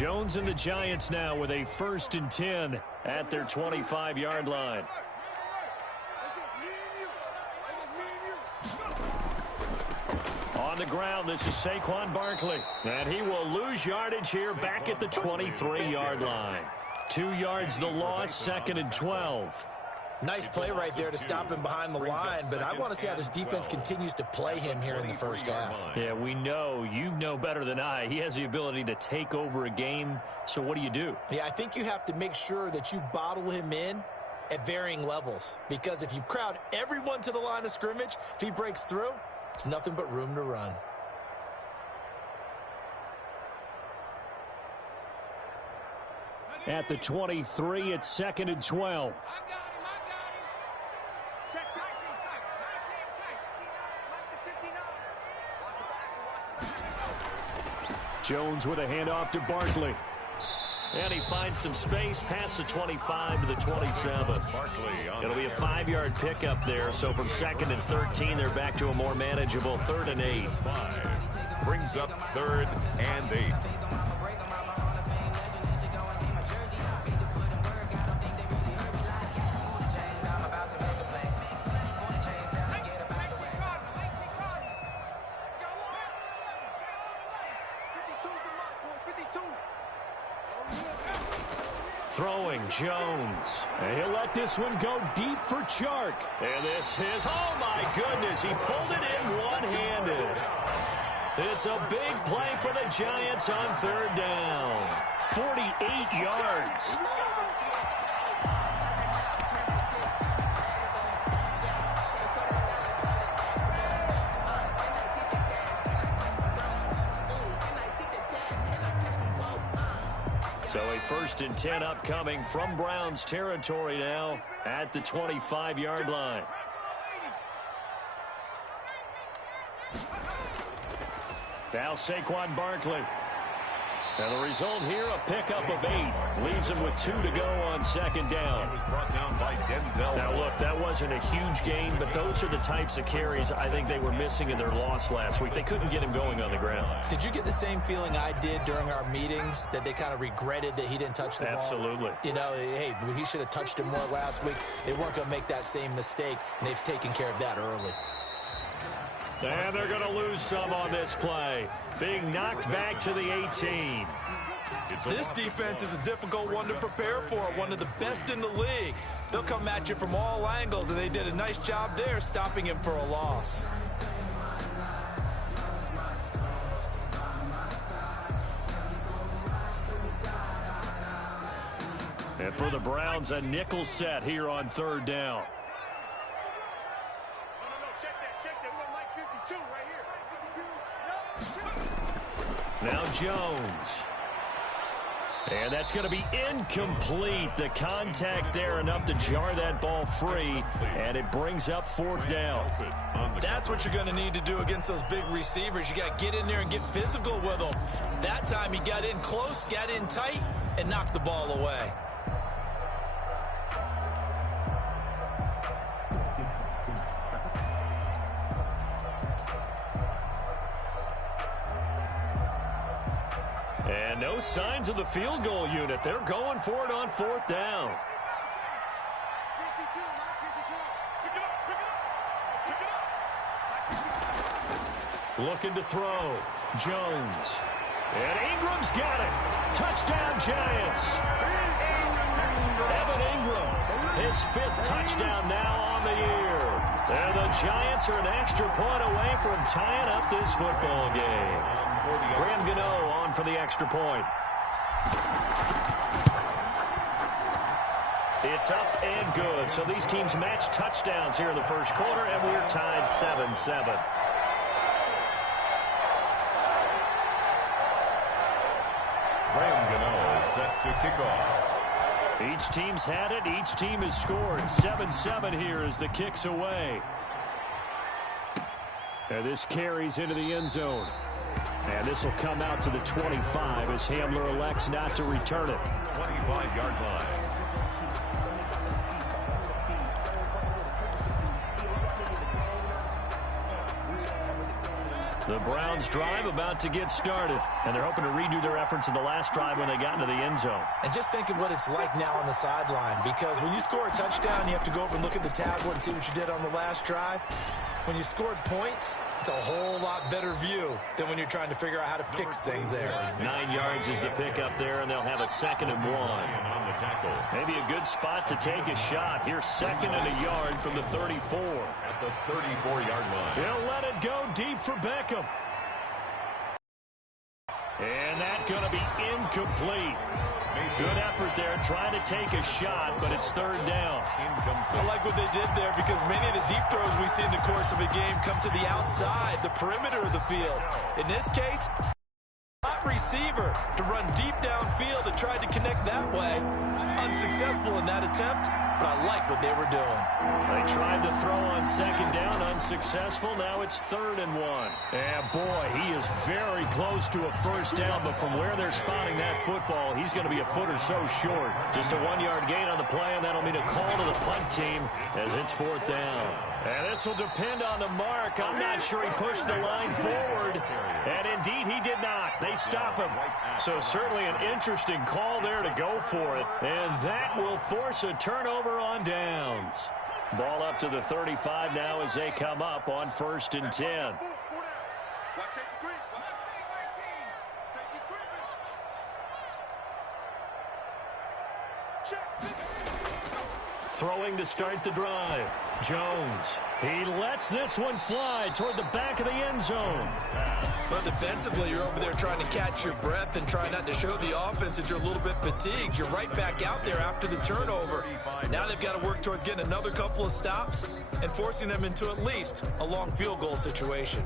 Jones and the Giants now with a 1st and 10 at their 25-yard line. On the ground, this is Saquon Barkley. And he will lose yardage here back at the 23-yard line. 2 yards the loss, 2nd and 12. Nice play right there to stop him behind the line, but I want to see how this defense continues to play him here in the first half. Yeah, we know. You know better than I. He has the ability to take over a game, so what do? Yeah, I think you have to make sure that you bottle him in at varying levels, because if you crowd everyone to the line of scrimmage, if he breaks through, there's nothing but room to run. At the 23, it's 2nd and 12. Jones with a handoff to Barkley. And he finds some space past the 25 to the 27. It'll be a 5-yard pickup there. So from 2nd and 13, they're back to a more manageable 3rd and 8. 5 brings up 3rd and 8. Throwing Jones. And he'll let this one go deep for Chark. And this is, oh my goodness, he pulled it in one-handed. It's a big play for the Giants on 3rd down. 48 yards. So a 1st and 10 upcoming from Browns territory now at the 25-yard line. Now Saquon Barkley. And the result here, a pickup of 8. Leaves him with 2 to go on 2nd down. It was brought down by Denzel. Now, look, that wasn't a huge gain, but those are the types of carries I think they were missing in their loss last week. They couldn't get him going on the ground. Did you get the same feeling I did during our meetings, that they kind of regretted that he didn't touch the ball? Absolutely. You know, hey, he should have touched him more last week. They weren't going to make that same mistake, and they've taken care of that early. And they're going to lose some on this play. Being knocked back to the 18. This defense is a difficult one to prepare for, one of the best in the league. They'll come at you from all angles, and they did a nice job there stopping him for a loss. And for the Browns, a nickel set here on 3rd down. Now Jones. And that's going to be incomplete. The contact there enough to jar that ball free, and it brings up 4th down. That's what you're going to need to do against those big receivers. You got to get in there and get physical with them. That time he got in close, got in tight, and knocked the ball away. And no signs of the field goal unit. They're going for it on 4th down. Looking to throw. Jones. And Ingram's got it. Touchdown, Giants. Evan Ingram, his 5th touchdown now on the year. And the Giants are an extra point away from tying up this football game. Graham Gano on for the extra point. It's up and good. So these teams match touchdowns here in the first quarter, and we're tied 7-7. Graham Gano set to kick off. Each team's had it. Each team has scored. 7-7 here as the kick's away. And this carries into the end zone. And this will come out to the 25 as Hamler elects not to return it. 25-yard line. The Browns drive about to get started, and they're hoping to redo their efforts in the last drive when they got into the end zone. And just thinking what it's like now on the sideline, because when you score a touchdown, you have to go over and look at the tablet and see what you did on the last drive. When you scored points, it's a whole lot better view than when you're trying to figure out how to fix things there. 9 yards is the pickup there, and they'll have a 2nd and 1. Maybe a good spot to take a shot. Here's 2nd and a yard from the 34. At the 34-yard line. He'll let it go deep for Beckham. And that's going to be incomplete. Good effort there trying to take a shot, but it's 3rd down. I like what they did there because many of the deep throws we see in the course of a game come to the outside, the perimeter of the field. In this case, hot receiver to run deep downfield and tried to connect that way. Unsuccessful in that attempt, but I like what they were doing. They tried to throw on 2nd down, unsuccessful. Now it's 3rd and 1. And boy, he is very close to a 1st down, but from where they're spotting that football, he's going to be a foot or so short. Just a 1-yard gain on the play, and that'll mean a call to the punt team as it's 4th down. And this will depend on the mark. I'm not sure he pushed the line forward. And indeed, he did not. They stop him. So certainly an interesting call there to go for it. And that will force a turnover on downs. Ball up to the 35 now as they come up on 1st and 10. Throwing to start the drive. Jones. He lets this one fly toward the back of the end zone. But defensively, you're over there trying to catch your breath and try not to show the offense that you're a little bit fatigued. You're right back out there after the turnover. Now they've got to work towards getting another couple of stops and forcing them into at least a long field goal situation.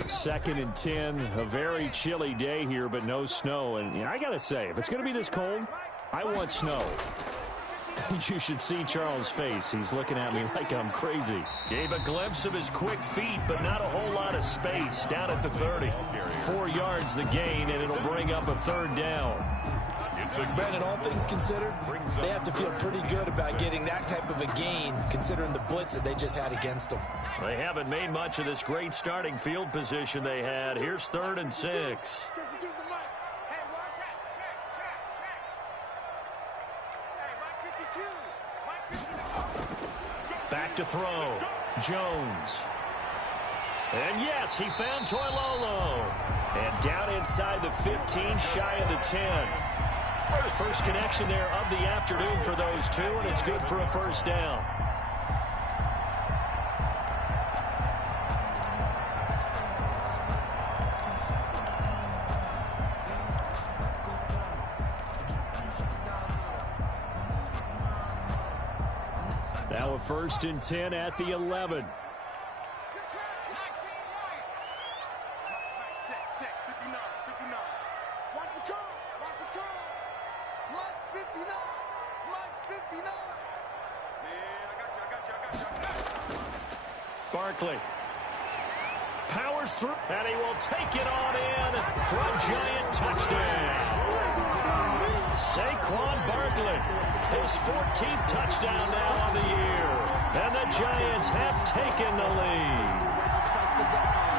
2nd and 10, a very chilly day here, but no snow. And I got to say, if it's going to be this cold, I want snow. You should see Charles' face. He's looking at me like I'm crazy. Gave a glimpse of his quick feet, but not a whole lot of space down at the 30. 4 yards the gain, and it'll bring up a 3rd down. Brandon, all things considered, they have to feel pretty good about getting that type of a gain, considering the blitz that they just had against them. They haven't made much of this great starting field position they had. Here's 3rd and 6. Back to throw. Jones. And yes, he found Toilolo. And down inside the 15, shy of the 10. First connection there of the afternoon for those two, and it's good for a 1st down. Now a 1st and 10 at the 11. Barkley powers through, and he will take it on in for a giant touchdown. Saquon Barkley, his 14th touchdown now of the year, and the Giants have taken the lead.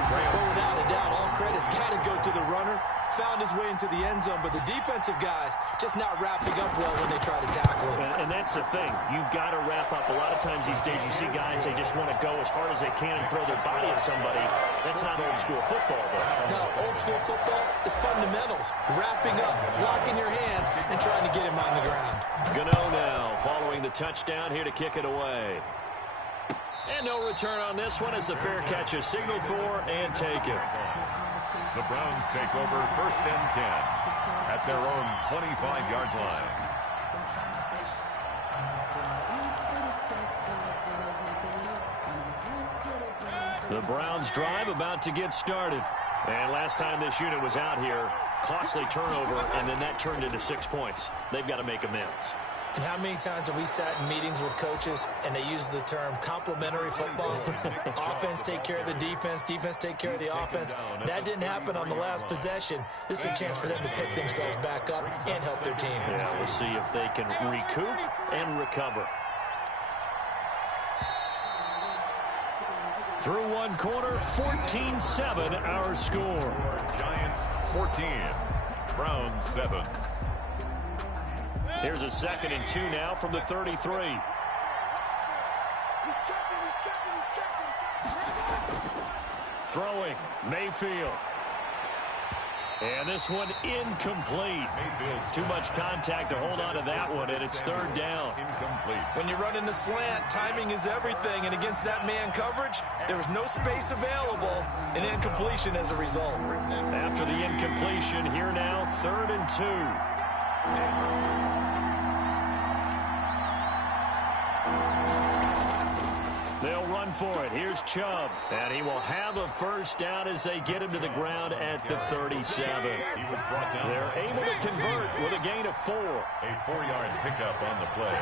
Well, without a doubt, all credit's got to go to the runner. Found his way into the end zone, but the defensive guys just not wrapping up well when they try to tackle him. And that's the thing. You've got to wrap up. A lot of times these days you see guys, they just want to go as hard as they can and throw their body at somebody. That's not old school football, though. No, old school football is fundamentals. Wrapping up, blocking your hands, and trying to get him on the ground. Gano now following the touchdown here to kick it away. And no return on this one as the fair catch is signaled for and taken. The Browns take over 1st and 10 at their own 25-yard line. The Browns drive about to get started. And last time this unit was out here, costly turnover, and then that turned into 6 points. They've got to make amends. And how many times have we sat in meetings with coaches and they use the term complementary football? Offense take care of the defense, defense take care of the offense. That didn't happen on the last possession. This is a chance for them to pick themselves back up and help their team. Yeah, we'll see if they can recoup and recover. Through one quarter, 14-7 our score. Giants 14, Browns 7. Here's a 2nd and 2 now from the 33. He's checking. Throwing, Mayfield. And this one incomplete. Too much contact to hold on to that one, and it's 3rd down. Incomplete. When you run in the slant, timing is everything, and against that man coverage, there was no space available, and incompletion as a result. After the incompletion, here now, 3rd and 2. They'll run for it. Here's Chubb. And he will have a first down as they get him to the ground at the 37. They're able to convert with a gain of 4. A 4-yard pickup on the play.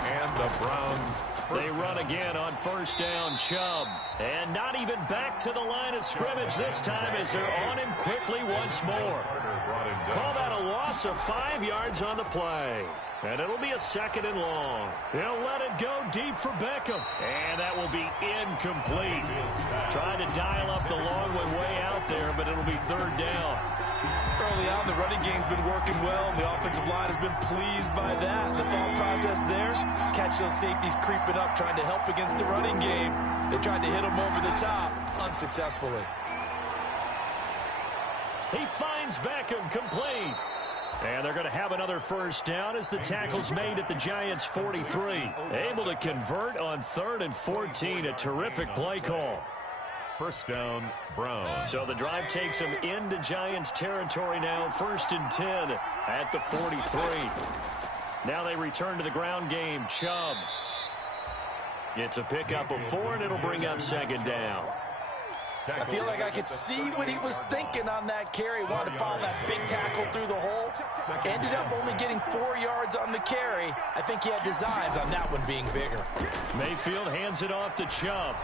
And the Browns. They run again on first down, Chubb. And not even back to the line of scrimmage this time as they're on him quickly once more. Call that a loss of 5 yards on the play. And it'll be a 2nd and long. He'll let it go deep for Beckham. And that will be incomplete. Trying to dial up the long one way out there, but it'll be 3rd down. Early on, the running game's been working well, and the offensive line has been pleased by that. The thought process there, catch those safeties creeping up, trying to help against the running game. They tried to hit them over the top, unsuccessfully. He finds Beckham, complete. And they're going to have another first down as the tackle's made at the Giants' 43. Able to convert on 3rd and 14. A terrific play call. First down, Browns. So the drive takes them into Giants territory now. 1st and 10 at the 43. Now they return to the ground game. Chubb. It's a pickup of 4, and it'll bring up 2nd down. I feel like I could see what he was thinking on that carry. Wanted to follow that big tackle through the hole. Ended up only getting 4 yards on the carry. I think he had designs on that one being bigger. Mayfield hands it off to Chubb.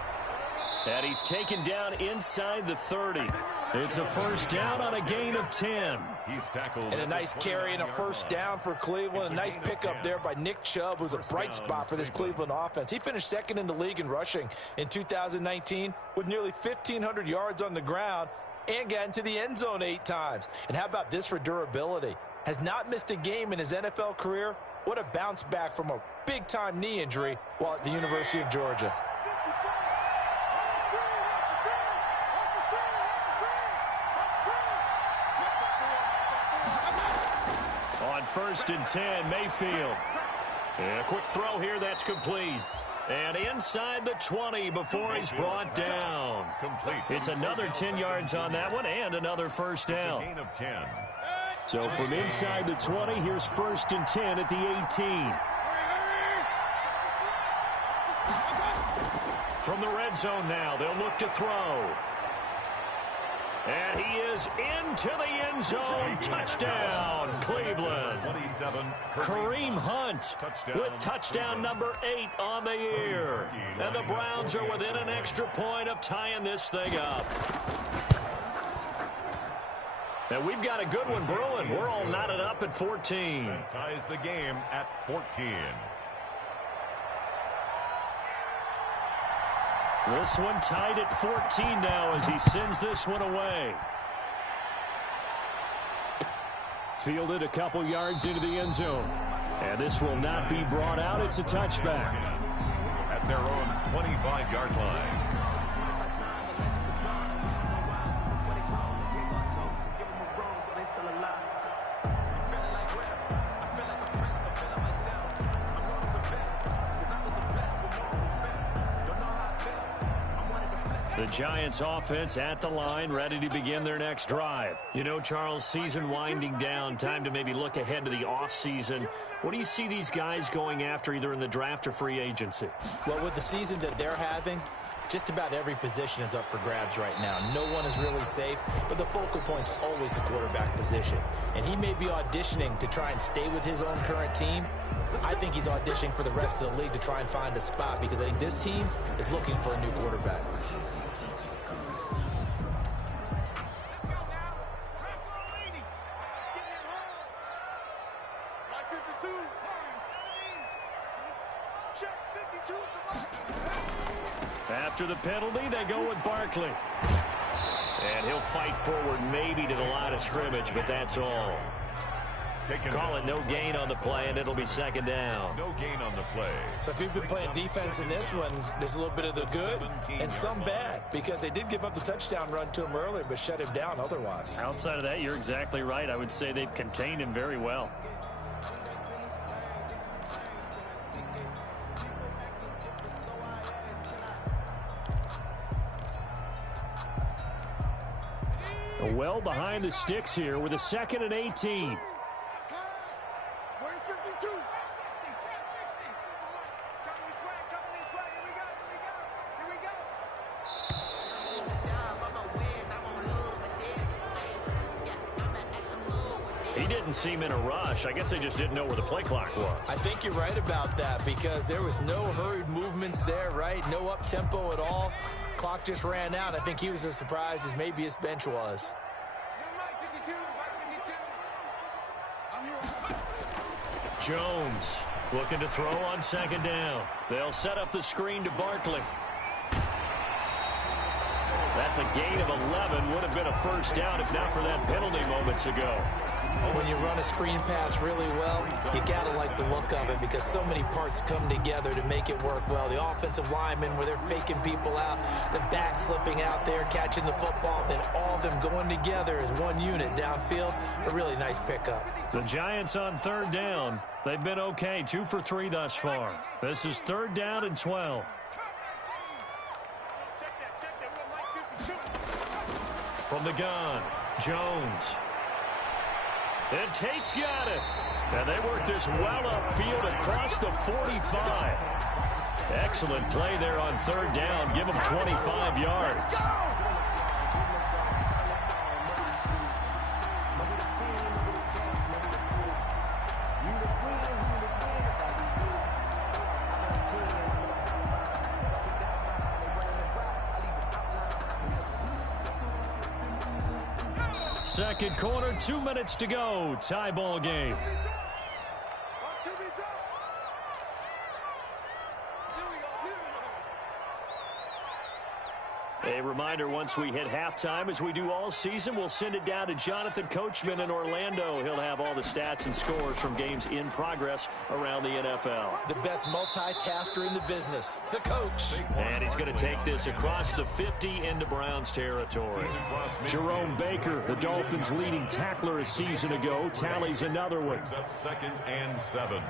And he's taken down inside the 30. It's a first down on a gain of 10. He's tackled. And a nice carry and a first down for Cleveland. A nice pickup there by Nick Chubb, who's a bright spot for this Cleveland offense. He finished 2nd in the league in rushing in 2019 with nearly 1,500 yards on the ground and got into the end zone 8 times. And how about this for durability? Has not missed a game in his NFL career. What a bounce back from a big-time knee injury while at the University of Georgia. On 1st and 10, Mayfield. And a quick throw here, that's complete. And inside the 20 before he's brought down. Complete. It's another 10 yards on that one and another first down. Gain of 10. So from inside the 20, here's 1st and 10 at the 18. From the red zone now, they'll look to throw. And he is into the end zone. Touchdown, Cleveland. 27. Kareem Hunt with touchdown number 8 on the year. And the Browns are within an extra point of tying this thing up. And we've got a good one brewing. We're all knotted up at 14. That ties the game at 14. This one tied at 14 now as he sends this one away. Fielded a couple yards into the end zone. And this will not be brought out. It's a touchback. At their own 25-yard line. The Giants offense at the line, ready to begin their next drive. You know, Charles, season winding down, time to maybe look ahead to the offseason. What do you see these guys going after either in the draft or free agency? Well, with the season that they're having, just about every position is up for grabs right now. No one is really safe, but the focal point's always the quarterback position. And he may be auditioning to try and stay with his own current team. I think he's auditioning for the rest of the league to try and find a spot because I think this team is looking for a new quarterback. After the penalty, they go with Barkley. And he'll fight forward maybe to the line of scrimmage, but that's all. Call it no gain on the play, and it'll be second down. No gain on the play. So if you've been playing defense in this one, there's a little bit of the good and some bad, because they did give up the touchdown run to him earlier, but shut him down otherwise. Outside of that, you're exactly right. I would say they've contained him very well. Well behind the sticks here with a 2nd and 18. He didn't seem in a rush. I guess they just didn't know where the play clock was. I think you're right about that, because there was no hurried movements there, right? No up-tempo at all. Clock just ran out. I think he was as surprised as maybe his bench was. Jones looking to throw on 2nd down. They'll set up the screen to Barkley. That's a gain of 11. Would have been a first down if not for that penalty moments ago. When you run a screen pass really well, you got to like the look of it, because so many parts come together to make it work well. The offensive linemen, where they're faking people out, the back slipping out there, catching the football, then all of them going together as one unit downfield. A really nice pickup. The Giants on 3rd down. They've been okay, 2 for 3 thus far. This is 3rd down and 12. From the gun, Jones. And Tate's got it. And they work this well upfield across the 45. Excellent play there on 3rd down. Give them 25 yards. Second quarter, 2 minutes to go. Tie ball game. A reminder, once we hit halftime, as we do all season, we'll send it down to Jonathan Coachman in Orlando. He'll have all the stats and scores from games in progress around the NFL. The best multitasker in the business, the coach. And he's going to take this across the 50 into Browns territory. Jerome Baker, the Dolphins' leading tackler a season ago, tallies another one. Up 2nd and 7.